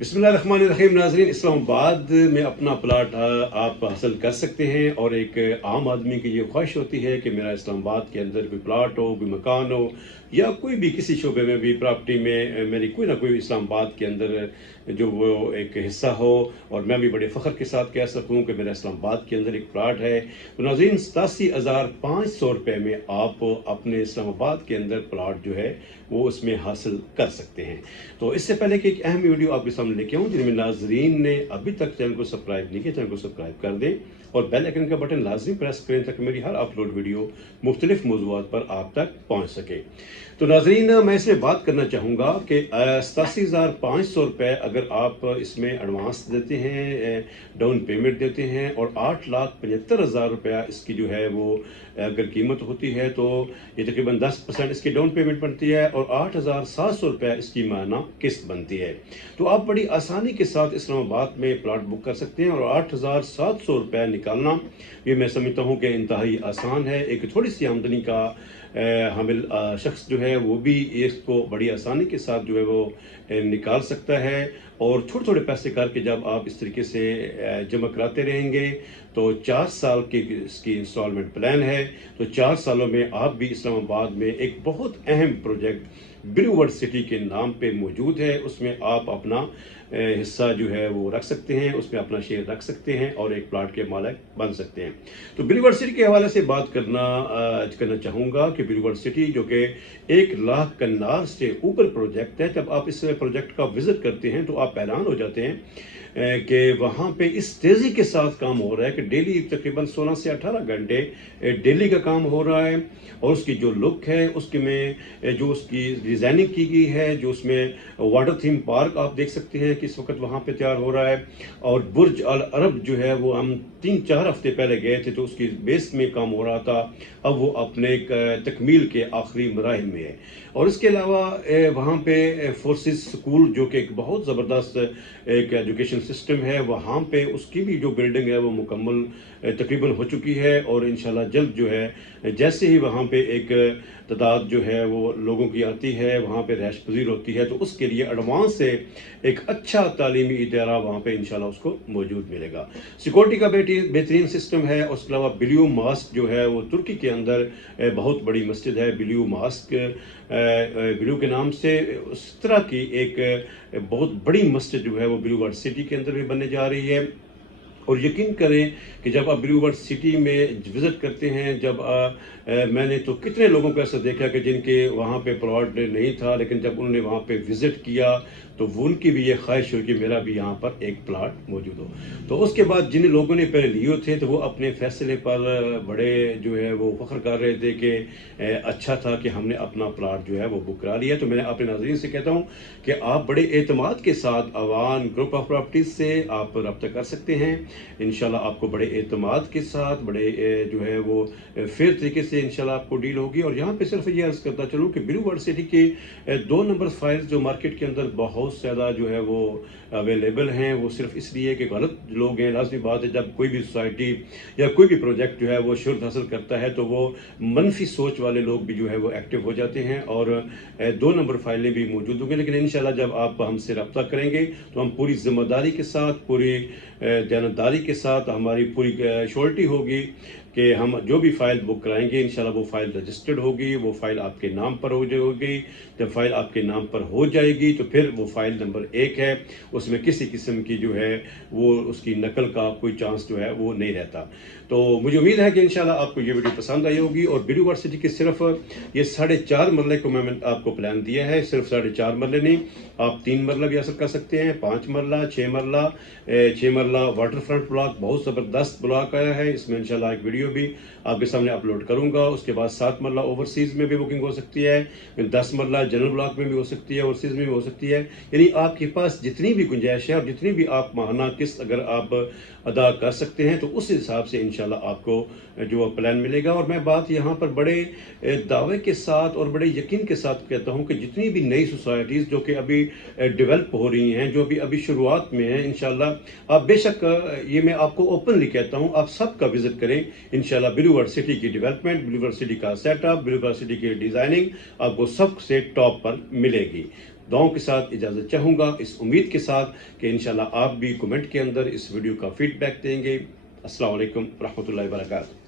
बिस्मिल्लाहिर्रहमानिर्रहीम। नाज़रीन, इस्लामाबाद में अपना प्लाट आप हासिल कर सकते हैं और एक आम आदमी की ये ख्वाहिश होती है कि मेरा इस्लामाबाद के अंदर कोई प्लाट हो, कोई मकान हो या कोई भी किसी शोबे में भी प्रॉपर्टी में मेरी कोई ना कोई इस्लामाबाद के अंदर जो वो एक हिस्सा हो और मैं भी बड़े फ़ख्र के साथ कह सकूँ कि मेरा इस्लामाबाद के अंदर एक प्लाट है। तो नाज़रीन, 87,500 रुपये में आप अपने इस्लामाबाद के अंदर प्लाट जो है वो उसमें हासिल कर सकते हैं। तो इससे पहले कि एक अहम वीडियो आपके सामने लेके आऊँ, जिनमें नाजरीन ने अभी तक चैनल को सब्सक्राइब नहीं किया, चैनल को सब्सक्राइब कर दें और बेल आइकन का बटन लाजमी प्रेस करें ताकि मेरी हर अपलोड वीडियो मुख्तलिफ मौज़ूआत पर आप तक पहुँच सके। तो नाजरीन, मैं इसमें बात करना चाहूँगा कि 87,500 रुपये अगर आप इसमें एडवांस देते हैं, डाउन पेमेंट देते हैं और 8,75,000 रुपया इसकी जो है वो अगर कीमत होती है तो ये तकरीबन 10% इसकी डाउन पेमेंट बनती है और 8,700 रुपया इसकी माहाना किस्त बनती है। तो आप बड़ी आसानी के साथ इस्लामाबाद में प्लाट बुक कर सकते हैं और 8,700 रुपया निकालना ये मैं समझता हूँ कि इंतहाई आसान है। एक थोड़ी सी आमदनी का हामिल शख्स जो है वो भी इसको बड़ी आसानी के साथ जो है वो निकाल सकता है और थोड़े थोड़े पैसे करके जब आप इस तरीके से जमा कराते रहेंगे तो 4 साल की इसकी इंस्टॉलमेंट प्लान है। तो 4 सालों में आप भी इस्लामाबाद में एक बहुत अहम प्रोजेक्ट ब्लू वर्ल्ड सिटी के नाम पे मौजूद है, उसमें आप अपना हिस्सा जो है वो रख सकते हैं, उसमें अपना शेयर रख सकते हैं और एक प्लाट के मालिक बन सकते हैं। तो ब्लू वर्ल्ड सिटी के हवाले से बात करना चाहूँगा कि ब्लू वर्ल्ड सिटी जो कि 1,00,000 कनाल से ऊपर प्रोजेक्ट है, जब आप इस प्रोजेक्ट का विज़िट करते हैं तो आप हैरान हो जाते हैं कि वहाँ पे इस तेज़ी के साथ काम हो रहा है कि डेली तकरीबन 16 से 18 घंटे डेली का काम हो रहा है और उसकी जो लुक है उसके में जो उसकी डिज़ाइनिंग की गई है, जो उसमें वाटर थीम पार्क आप देख सकते हैं कि इस वक्त वहाँ पे तैयार हो रहा है और बुर्ज अल अरब जो है वो हम 3-4 हफ्ते पहले गए थे तो उसकी बेस में काम हो रहा था, अब वो अपने तकमील के आखिरी मराहिल में है। और इसके अलावा वहाँ पे फोर्सेस स्कूल जो कि एक बहुत ज़बरदस्त एक एजुकेशन सिस्टम है, वहाँ पे उसकी भी जो बिल्डिंग है वो मुकम्मल तकरीबन हो चुकी है और इंशाल्लाह जल्द जो है जैसे ही वहाँ पे एक तादाद जो है वो लोगों की आती है, वहाँ पे रहायश पजीर होती है तो उसके लिए एडवांस से एक अच्छा तालीमी इदारा वहाँ पे इंशाल्लाह उसको मौजूद मिलेगा। सिक्योरिटी का बेहतरीन सिस्टम है। उसके अलावा ब्लू मॉस्क जो है वो तुर्की के अंदर बहुत बड़ी मस्जिद है, ब्लू मॉस्क ब्लू के नाम से उस तरह की एक बहुत बड़ी मस्जिद जो है वो ब्लू वर्ल्ड सिटी के अंदर भी बनने जा रही है। और यकीन करें कि जब आप ब्लू वर्ल्ड सिटी में विज़िट करते हैं, जब मैंने तो कितने लोगों को ऐसा देखा कि जिनके वहाँ पे प्लॉट नहीं था, लेकिन जब उन्होंने वहाँ पे विज़िट किया तो वो उनकी भी ये ख्वाहिश हुई कि मेरा भी यहाँ पर एक प्लाट मौजूद हो। तो उसके बाद जिन लोगों ने पहले लिए थे तो वो अपने फ़ैसले पर बड़े जो है वो फ़ख्र कर रहे थे कि अच्छा था कि हमने अपना प्लाट जो है वो बुक करा लिया। तो मैं अपने नाज़रीन से कहता हूँ कि आप बड़े एतमाद के साथ अवान ग्रुप ऑफ प्रॉपर्टीज़ से आप रब्ता कर सकते हैं। इंशाल्लाह आपको बड़े एतमाद के साथ बड़े जो है वो फेयर तरीके से इंशाल्लाह आपको डील होगी। और यहाँ पे सिर्फ ये अर्ज़ करता चलूँ कि ब्लू वर्ल्ड सिटी के 2 नंबर फाइल्स जो मार्केट के अंदर बहुत ज़्यादा जो है वो अवेलेबल हैं, वो सिर्फ इसलिए कि गलत लोग हैं। लाजमी बात है, जब कोई भी सोसाइटी या कोई भी प्रोजेक्ट जो है वो शुरू हासिल करता है तो वो मनफी सोच वाले लोग भी जो है वो एक्टिव हो जाते हैं और 2 नंबर फाइलें भी मौजूद होंगी। लेकिन इंशाल्लाह जब आप हमसे रब्ता करेंगे तो हम पूरी जिम्मेदारी के साथ, पूरी दयानतदारी के साथ, हमारी पूरी श्योरिटी होगी कि हम जो भी फ़ाइल बुक कराएंगे इंशाल्लाह वो फ़ाइल रजिस्टर्ड होगी, वो फ़ाइल आपके नाम पर हो जाएगी। जब फ़ाइल आपके नाम पर हो जाएगी तो फिर वो फ़ाइल नंबर 1 है, उसमें किसी किस्म की जो है वो उसकी नकल का कोई चांस जो है वो नहीं रहता। तो मुझे उम्मीद है कि इंशाल्लाह आपको ये वीडियो पसंद आई होगी। और ब्लू वर्ल्ड सिटी के सिर्फ ये 4.5 मरले को मैंने आपको प्लान दिया है, सिर्फ 4.5 मरले नहीं, आप 3 मरला भी हासिल कर सकते हैं, 5 मरला, 6 मरला वाटर फ्रंट ब्लॉक, बहुत ज़बरदस्त ब्लॉक आया है। इसमें इंशाल्लाह एक वीडियो भी आपके सामने अपलोड करूंगा। उसके बाद 7 मरला ओवरसीज़ में भी बुकिंग हो सकती है, 10 मरला जनरल ब्लॉक में भी हो सकती है, ओवरसीज़ में भी हो सकती है। यानी आपके पास जितनी भी गुंजाइश है और जितनी भी आप माहाना किस्त अगर आप अदा कर सकते हैं तो उस हिसाब से इंशाल्लाह आपको जो प्लान मिलेगा। और मैं बात यहाँ पर बड़े दावे के साथ और बड़े यकीन के साथ कहता हूँ कि जितनी भी नई सोसाइटीज़ जो कि अभी डेवलप हो रही हैं, जो अभी शुरुआत में हैं, इंशाल्लाह आप बेशक ये मैं आपको ओपनली कहता हूँ, आप सबका विज़िट करें। इंशाल्लाह ब्लू वर्ल्ड सिटी की डेवलपमेंट, ब्लू वर्ल्ड सिटी का सेटअप, ब्लू वर्ल्ड सिटी की डिज़ाइनिंग आपको सबसे टॉप पर मिलेगी। दुआओं के साथ इजाज़त चाहूँगा, इस उम्मीद के साथ कि इंशाल्लाह आप भी कमेंट के अंदर इस वीडियो का फीडबैक देंगे। अस्सलाम वालेकुम रहमतुल्लाहि व बरकातहू।